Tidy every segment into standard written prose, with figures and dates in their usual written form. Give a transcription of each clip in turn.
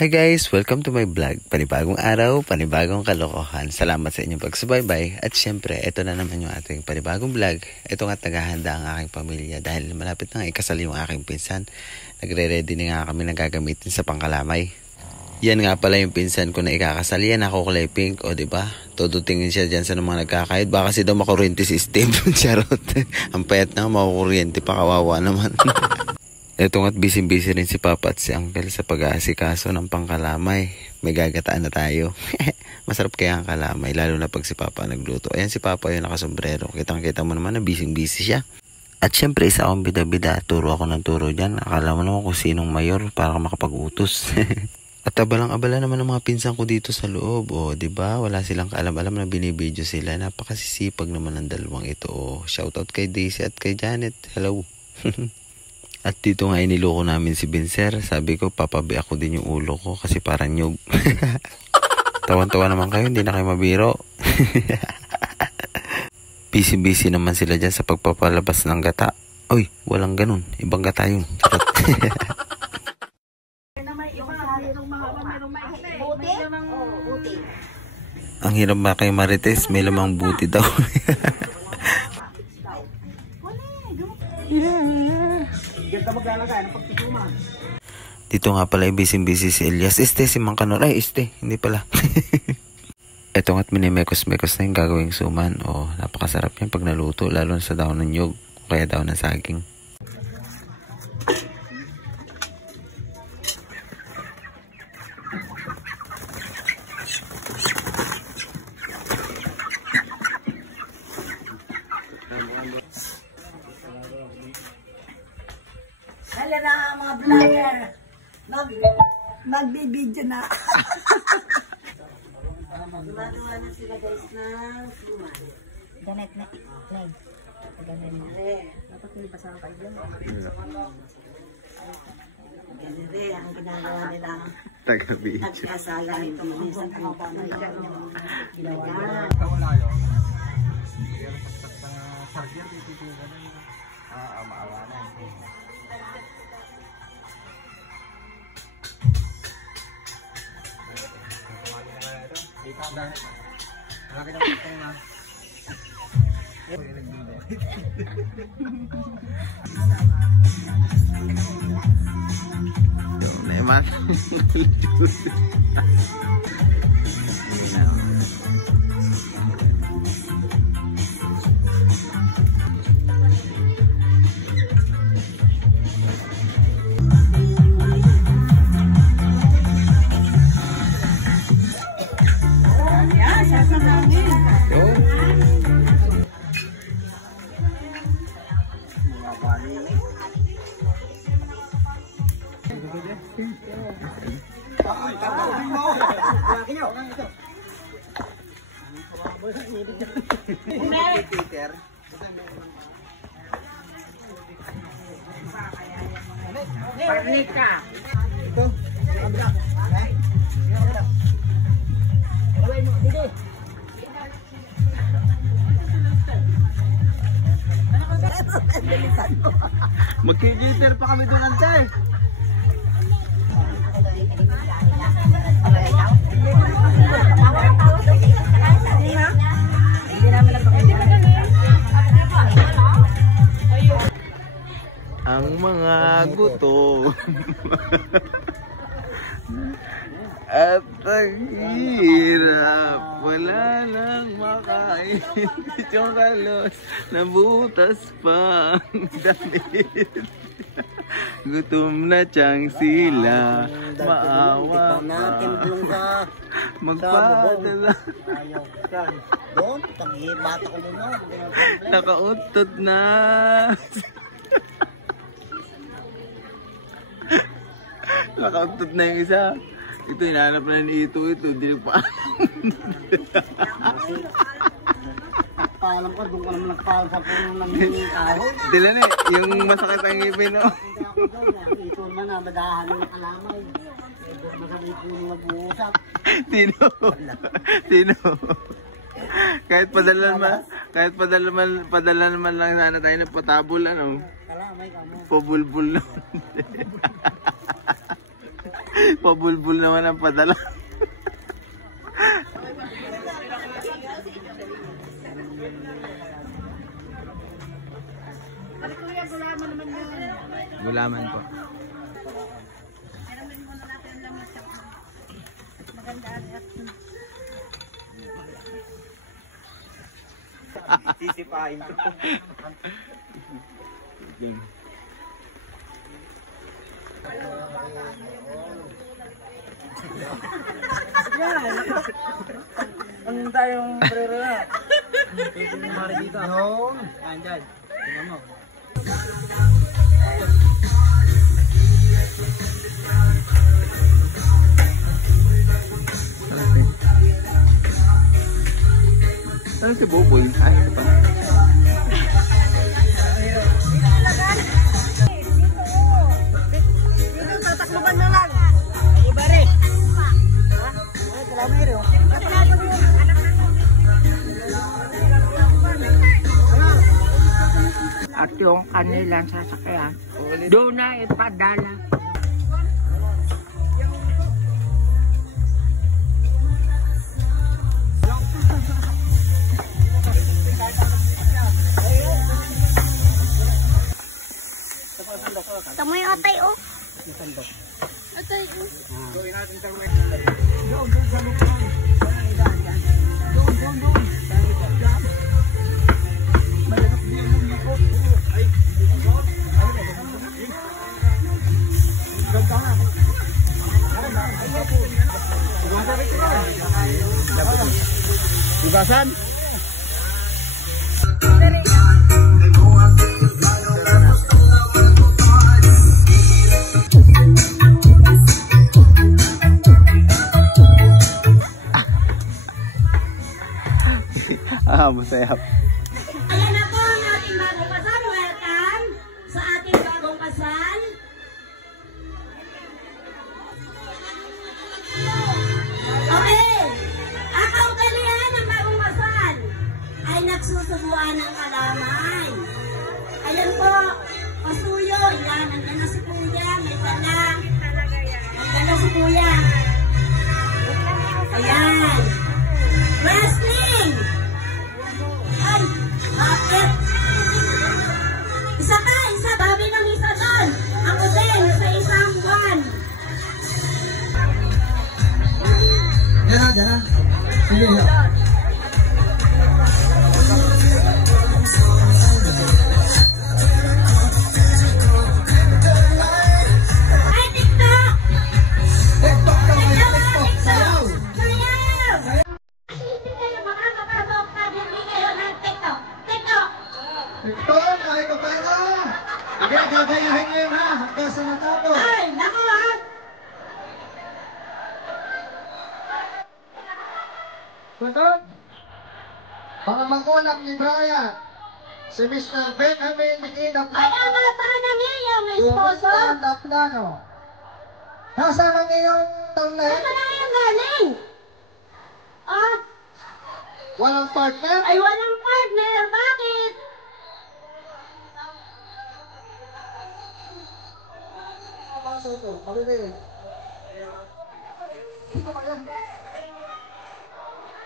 Hi guys! Welcome to my vlog. Panibagong araw, panibagong kalokohan. Salamat sa inyong pagsubaybay. At syempre, ito na naman yung ating panibagong vlog. Ito nga tagahanda ang aking pamilya dahil malapit na ikasal yung aking pinsan. Nagre-ready na nga kami na gagamitin sa pangkalamay. Yan nga pala yung pinsan ko na ikakasal. Yan ako kulay pink. O diba? Todo tingin siya dyan sa mga nagkakayod. Baka kasi daw makuryente si Steve. Charot. Ang payat na makukuryente pa, kawawa naman. Ito nga't busy-busy rin si Papa at si Uncle sa pag-aasikaso ng pangkalamay. May gagataan na tayo. Masarap kaya ang kalamay, lalo na pag si Papa nagluto. Ayan si Papa yung nakasombrero. Kitang-kita mo naman na busy-busy siya. At syempre isa akong bida-bida. Turo ako ng turo dyan. Akala mo naman kung sinong mayor para makapag-utos. At abala naman ng mga pinsan ko dito sa loob. O, diba? Wala silang kaalam-alam na binibidyo sila. Napakasisipag naman ng dalawang ito. O, shoutout kay Daisy at kay Janet. Hello. At dito nga iniloko namin si Binser. Sabi ko, papabi ako din yung ulo ko kasi parang nyug. Tawan-tawa naman kayo, hindi na kayo mabiro. Busy-busy naman sila dyan sa pagpapalabas ng gata. Uy, walang ganun. Ibang gata yun. Ang hirap ba kay Marites? May lamang buti daw. Dito nga pala busy-busy si Elias. Si Mang Kanor. Ay, hindi pala. Ito nga't minimekos-mekos na yung gagawing suman. O, napakasarap yan pag naluto. Lalo sa daon ng nyug. O kaya daon ng saging. Hala na mga vlogger. Magbibidyo na. Gumagawa na sila guys ng suman. Ganet na. Ganet na. Dapat may basang kayo dyan. Ganire ang ginagawa nila. Taga-video. Nagkasala yung bilis ang ginawa nila. Maawa na. Nemat. Parnika. Ito. Magkikiter pa kami doon ante. Ang mga gutom at ang hirap, wala nang makain. Yung kalos, nabutas pa ang damit. Gutom na tiyang sila, maawa ka. Magpadala. Doon, bata ko din mo. Nakautot na. Nakautot na yung isa. Ito, hinahanap na ni Ito. Hindi pa. Paalam ko, doon ka naman nagpaalam sa puno ng kahoy. Dila na yung masakit ang ngipin, no? Ito naman na, madahan ng kalamay. Masakit po yung mag-uusap. Tino. Kahit padala naman lang sana tayo ng potabol, ano? Kalamay ka mo. Pabulbul na. Pabulbul naman ang padala. Gulaman po. Sisipain ko. Ang tayong prero na. Pwede mo mara dito. Yung. Andyan. Tingnan mo. Ano si Boboy? Ay, ito pa. Dito, tatakluban na lang. Iba rin. Ay, kalamero. At yung kanilang sasakyan, doon na ipadala. Tama yung atay, oh. Atay, oh. Gawin natin sa mga. Bukasan. Masaya. Ayan na po ang ating bagong kasal. Welcome sa ating bagong kasal. Okay. Ang kaugalian ng bagong kasal ay nagsusubuan ng kalamay. Ayan po, pasuyo. Yan, nandiyan na si Kuya. May dala. Nandiyan na si Kuya. Ayan. Wrestling. Ay, bakit? Isa ka, isa. Babi ng isa doon. Ako din, sa isang buwan. Diyan na. Sige na. Ay, TikTok! TikTok ka kayo, TikTok. TikTok! Sayaw. Sayaw! Hindi kayo makakapasok pag hindi kayo ng TikTok. TikTok! TikTok, kahit ka pera. Sige, gagayahin nyo yun ha. Hanggang sa natapos. Ay, naku ha! Sunod. Mga magulang ni Brian. Si Mr. Benjamin Medina Ay, ang bata na niya yung esposo. Yung plano. Nasaan ang iyong taon na yun? Saan na yung galing? Ah, Walang partner? ay walang partner. Bakit?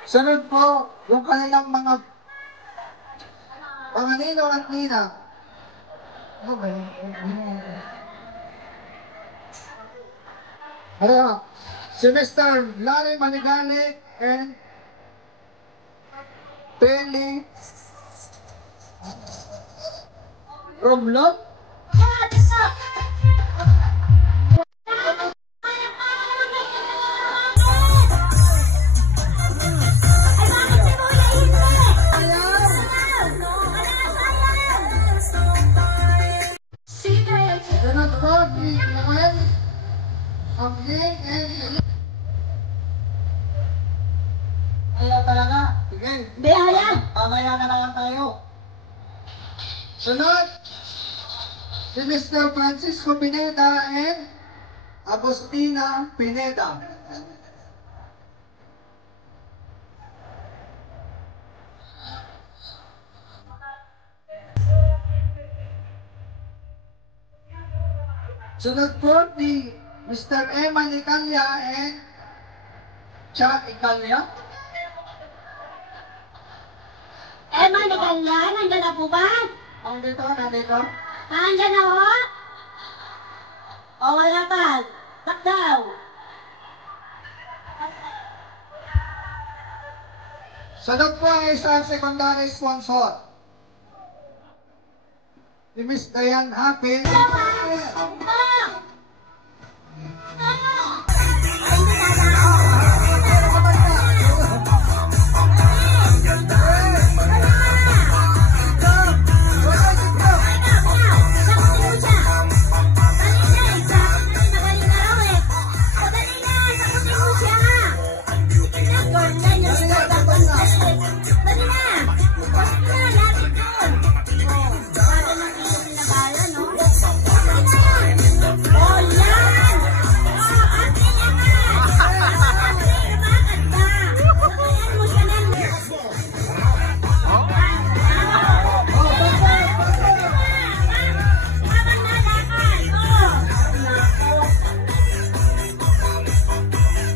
Sunod po, yung kanilang mga ninong at nina. Okay. Ano? Si Mr. Larry Maligali and Peli Romlot. Sunod po, si Noel Abding and Ayaw talaga. Sige. Bihaya. Mamaya na naman tayo. Sunod, si Mr. Francisco Pineda and Agustina Pineda. Sunod po ni Mr. Eman Icalya and Chuck Icalya. Eman Icalya, nandiyan na po ba? Nandito. Nandiyan na ho? O wala pa? Tak daw. Sunod po ay isang secondary sponsor. Si Miss Diane Happy.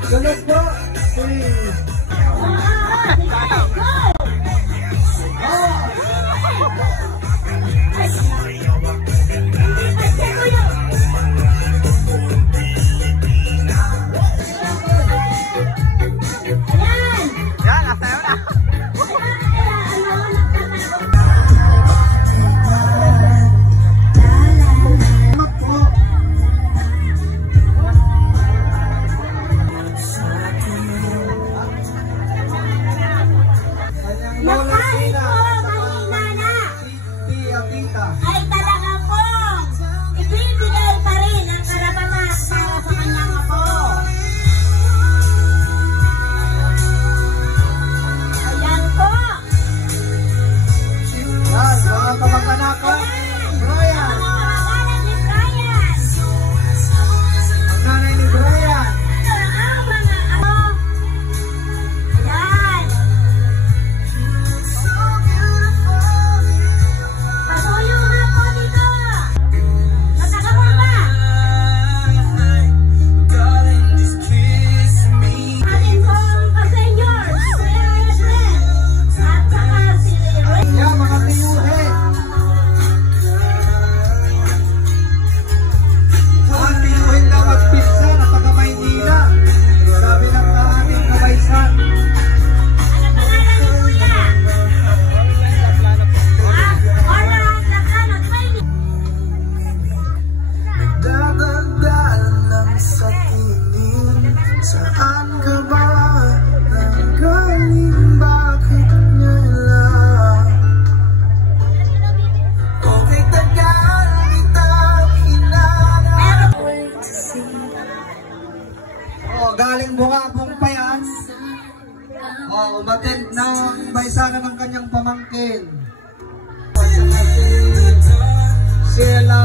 Sunod po, ay talaga po ibibigay pa rin ang karapatan para sa kanyang apo. Ayan po. yan, mga kamag-anakan. Brian. Ang pangalan ni Brian. Ang nanay ni Brian. Ang mga apo. Ayan. Pasuyo nga po dito. Mataka mo ba? Atin pong ka-senior, Kuya Edwin. At saka si Edwin. Yan, mga tiyuhin. Ang tiyuhin daw magpinsan at taga-Maynila. Sabi ng aming kabaysan. Ano pangalan ni Kuya? Orland Laplano, training. Dadagdalang sa tingin. Saan ka ba nanggaling? Bakit ngayon? Kung tagal kitang hinanap. Galing Bungabong pa yan. Umatid ng baysana ng kanyang pamangkin. Sila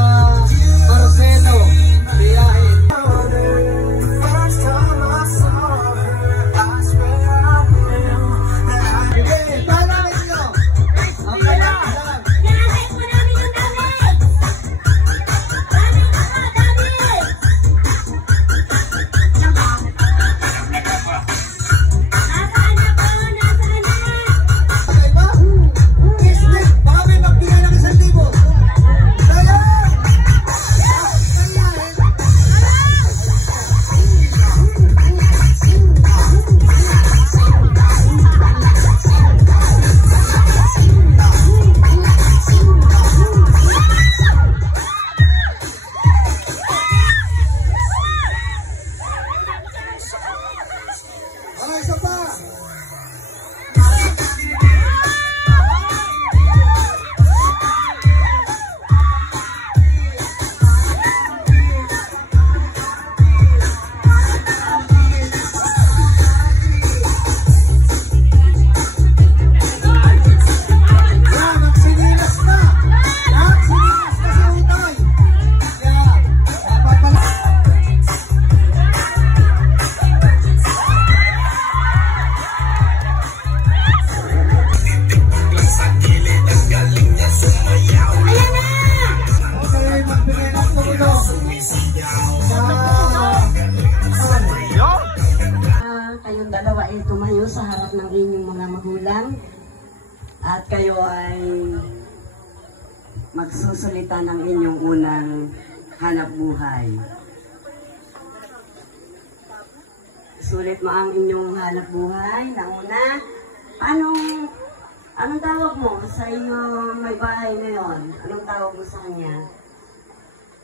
Marcelo biyahe. Sige, tala ninyo. Ang kanyang Nanay po namin yung damit. Damit ako, damit. Nasaan na po? Nasaan na? okay ba? Kismet, baka may magbigay ng 1,000. Dala! kayong dalawa ay tumayo sa harap ng inyong mga magulang at kayo ay magsusulita ng inyong unang hanap buhay. Sulit mo ang inyong hanap buhay na una. Anong tawag mo sa inyong may bahay ngayon? Anong tawag mo sa kanya?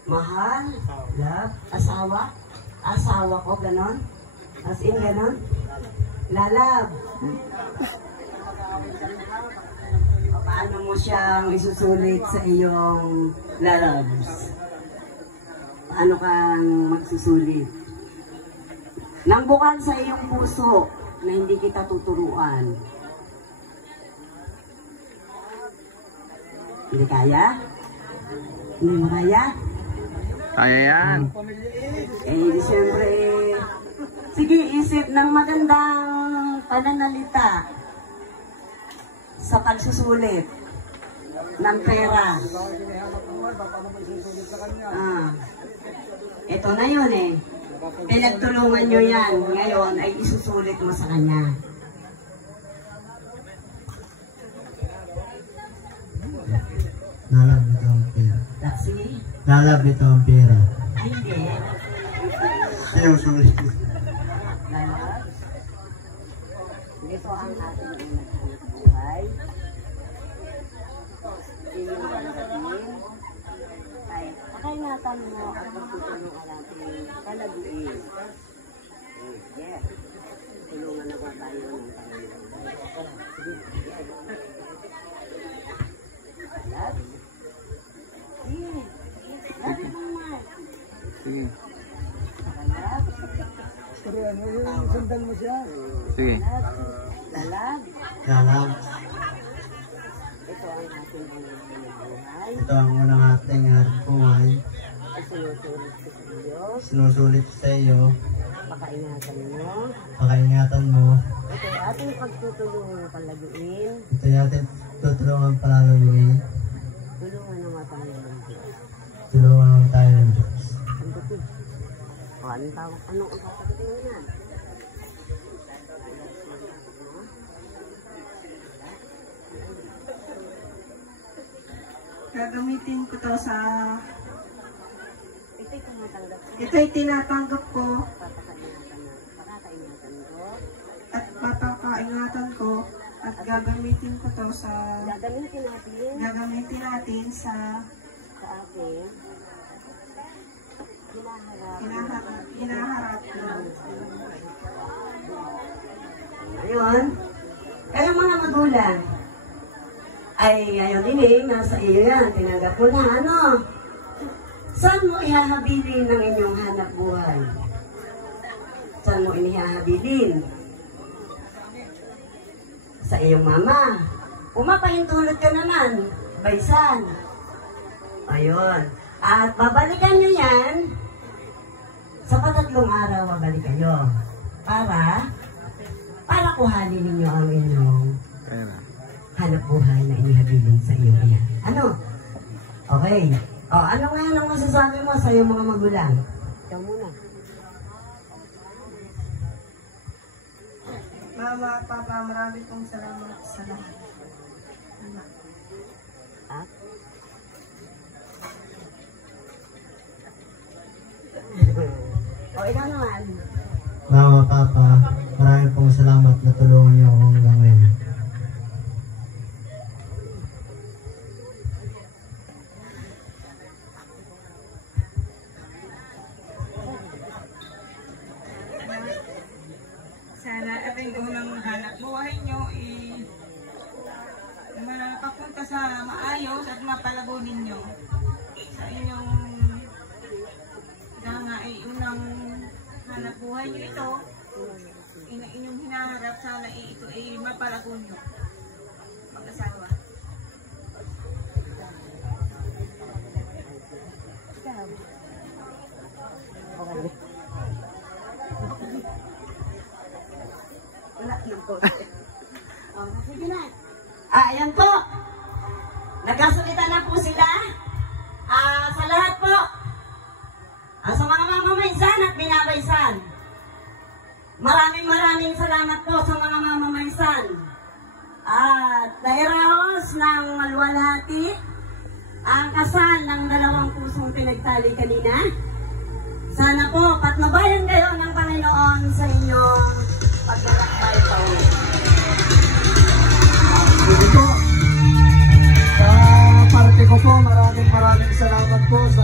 Mahal? Love? Asawa? Asawa ko, ganon? As in, ganon? Lalab? Paano mo siyang isusulit sa iyong lalabs? Paano kang magsusulit? Nang bukal sa iyong puso na hindi kita tuturuan. Hindi kaya? Hindi mo kaya? Kaya yan. Siyempre, sige, isip ng magandang pananalita sa pagsusulit ng pera. Ito na yun eh. Pinagtulungan nyo yan. Ngayon ay isusulit mo sa kanya. Lalab ito ang pera. Laksi? Lalab ito ang pera. Ay, hindi. Sinusulit. Lalab? Ito ang ating unang buhay. Ay, pakaingatan mo ang pagtutulong ang ating kalaguin. Yes. Tulungan na ba tayo ng Panginoon? Lalab? Sige. Lalab naman. Sige. Lalab? Sundan mo siya. Sige. Lalab? Lalab. Ito ang ating unang buhay. Ito ang unang ating hanap buhay. Sinusulit ko sa iyo. Sinusulit sa iyo. Pakaingatan mo. Pakaingatan mo. Ito ang ating pagtutulungan palaguin. Ito yung ating tutulungan palaluin. Tulungan ng mga Panginoon Diyos. Tulungan naman tayo ng Diyos. Ang buti. O, anong tawag? Anong ang sasagutin mo na? Gagamitin ko to sa... Ito'y tumatanggap ko. Ito'y tinatanggap ko Papakaingatan ko. at gagamitin ko to sa... Gagamitin natin sa ating hinaharap ko. Ayun. Kaya mga magulang, ay ngayon din nasa iyo yan, tinanggap mo na, ano? Saan mo ihahabilin ng inyong hanap buhay? Saan mo inihahabilin? Sa iyong mama. Pumapahintulot ka naman, baysan. Ayun. At babalikan nyo yan, sa 3 araw babalikan nyo. Para kuhanin ninyo ang inyong hanap buhay na inihabilin sa iyo. Ayan. Ano? Okay. O, ano nga ang masasabi mo sa iyong mga magulang? Ikaw muna. Mama, Papa, marami pong salamat sa lahat. Ha? O, ikaw naman. Mama, Papa, maraming pong salamat na tulungan niyo ako hanggang ngayon. Sana ating unang hanap buhay nyo mapapunta sa maayos at mapalago ninyo sa inyong unang hanap buhay nyo ito. Inyong hinaharap, sana ito ay mapalago nyo mag-asawa. Wala lang po. Sige na. Ayan po. Nagkasalita na po sila. Sa lahat po. Sa mga mamamaysan at binabaysan. Maraming salamat po sa mga mamamaysan. At nairaos ng maluwalhati ang kasal ng dalawang pusong pinagtali kanina. Sana po patnubayan kayo ng Panginoon sa inyong paglalakbay.